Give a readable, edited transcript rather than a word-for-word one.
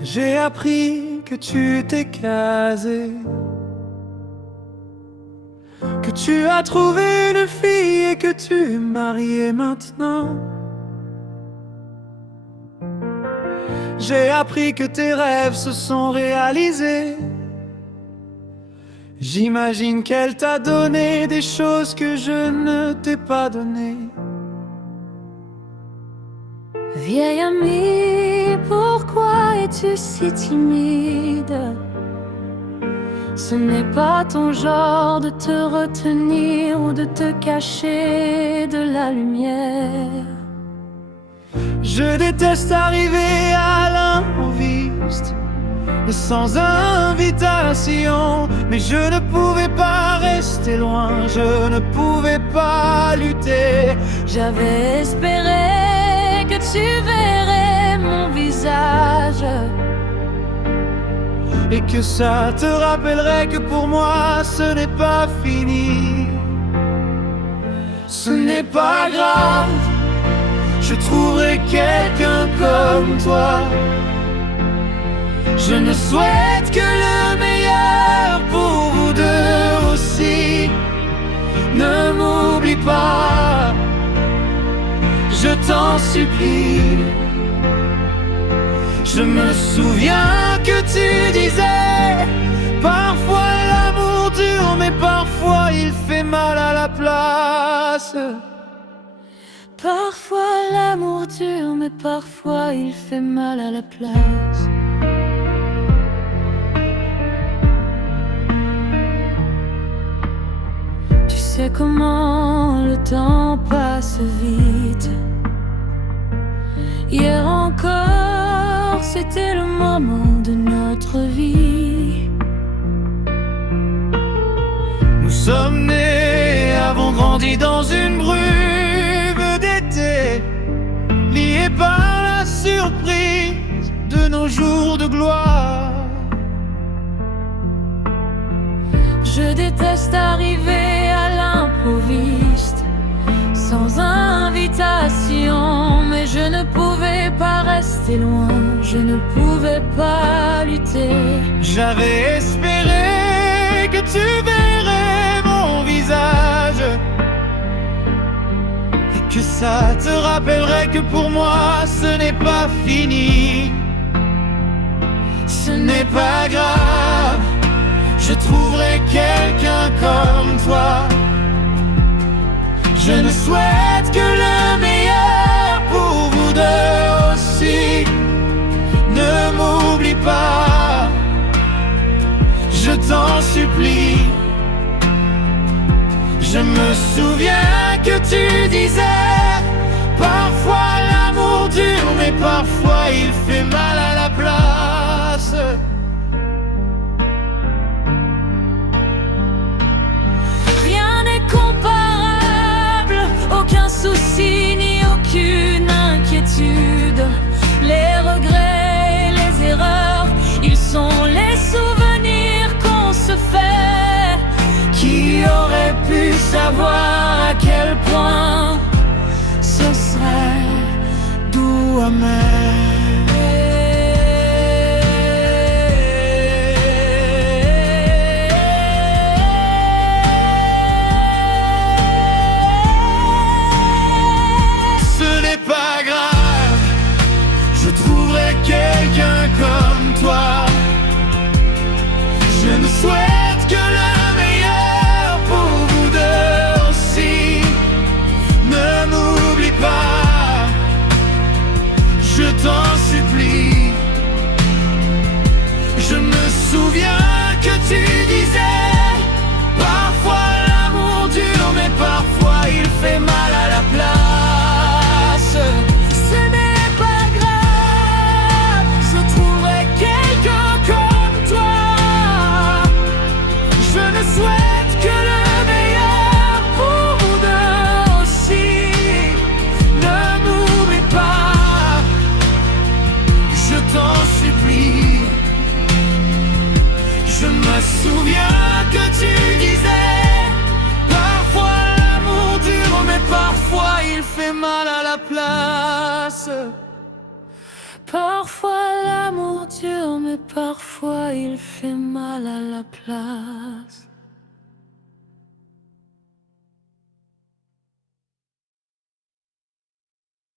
J'ai appris que tu t'es casé, que tu as trouvé une fille et que tu es marié maintenant. J'ai appris que tes rêves se sont réalisés. J'imagine qu'elle t'a donné des choses que je ne t'ai pas données. Vieille amie, pourquoi es-tu si timide? Ce n'est pas ton genre de te retenir ou de te cacher de la lumière. Je déteste arriver à l'improviste et sans invitation, mais je ne pouvais pas rester loin, je ne pouvais pas lutter. J'avais espéré que tu verrais mon visage et que ça te rappellerait que pour moi ce n'est pas fini. Ce n'est pas grave, je trouverai quelqu'un comme toi. Je ne souhaite que le meilleur pour vous deux aussi. Ne m'oublie pas, je t'en supplie. Je me souviens que tu disais, parfois l'amour dure, mais parfois il fait mal à la place. Parfois l'amour dure, mais parfois il fait mal à la place. Tu sais comment le temps passe vite. Hier encore, c'était le moment de notre vie. Nous sommes nés, avons grandi dans une brume d'été, liés par la surprise de nos jours de gloire. Je déteste arriver à l'improviste, sans invitation, mais je ne pouvais pas rester loin, je ne pouvais pas lutter. J'avais espéré que tu verrais mon visage et que ça te rappellerait que pour moi ce n'est pas fini. Ce n'est pas grave, je trouverai quelqu'un comme toi. Je ne souhaite que le meilleur pour vous deux aussi. Ne m'oublie pas, je t'en supplie. Je me souviens que tu disais, parfois l'amour dure, mais parfois il fait mal à la place. Rien n'est comparable, aucun souci ni aucune inquiétude. Les regrets, les erreurs, ils sont les souvenirs qu'on se fait. Qui aurait pu savoir à quel point Ce serait doux amer? Ce n'est pas grave, je trouverai quelqu'un comme toi. Je ne souhaite que le meilleur pour vous deux aussi. Ne m'oublie pas, je t'en supplie. Je me souviens que tu disais, parfois l'amour dure, mais parfois il fait mal à la place. Ce n'est pas grave, je trouverai quelqu'un comme toi. Je ne souhaite que le meilleur pour vous deux aussi. Ne m'oublie pas, je t'en supplie. Je me souviens que tu disais, parfois l'amour dure, mais parfois il fait mal à la place. Parfois l'amour dure, mais parfois il fait mal à la place.